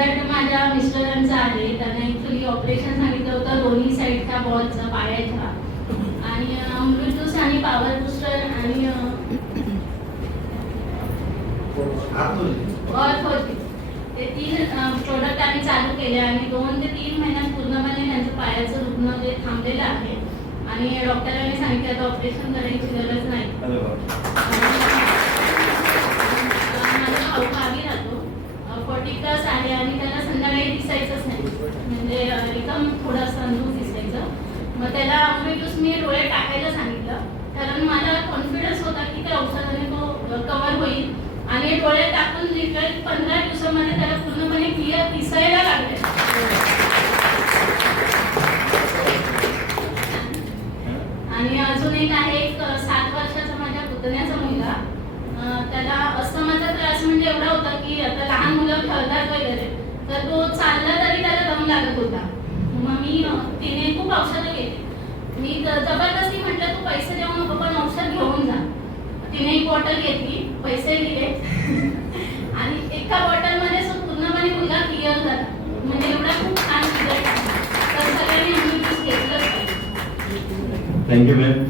Result माझ्या मिस्टरांचा आहे. त्यांना ॲक्च्युली ऑपरेशन सांगितलं होतं दोन्ही साईडच्या बॉलचं पायाच्या, आणि अमृतूस आणि पॉवर बुस्टर आणि ते 3 प्रोडक्ट आम्ही चालू केले आणि 2 ते 3 महिन्यात पूर्णपणे त्यांचं पायाचं दुखणं ते थांबलेलं आहे आणि डॉक्टरांनी सांगितलं आता ऑपरेशन करायची गरज नाही. माझा भाऊ गावी राहतो, 40+ आहे आणि त्याला संध्याकाळी दिसायचंच नाही, म्हणजे एकदम थोडासा अंधूक दिसायचं. मग त्याला अमृतूस मी डोळे टाकायला सांगितलं, कारण मला कॉन्फिडन्स होता की त्या औषधाने तो कव्हर होईल आणि डोळे टाकून लिटरली 15 दिवसामध्ये त्याला पूर्णपणे क्लिअर दिसायला लागले. आणि अजून एक आहे, एक 7 वर्षाचा माझ्या पुतण्याचा मुलगा, त्याला अस्थमाचा त्रास म्हणजे एवढा होता की आता लहान मुलं खेळतात वगैरे, तर तो चालला तरी त्याला दम लागत होता. मग तिने खूप औषधं घेतली. मी जबरदस्ती म्हटलं तू पैसे देऊ नको पण औषध घेऊन जा. तिने एक बॉटल घेतली, पैसे दिले आणि एका बॉटलमध्ये पूर्णपणे मुलगा क्लिअर झाला. म्हणजे एवढा खूप छान रिझल्ट आहे. तर सगळ्यांनी घेतलंच पाहिजे. Thank you ma'am.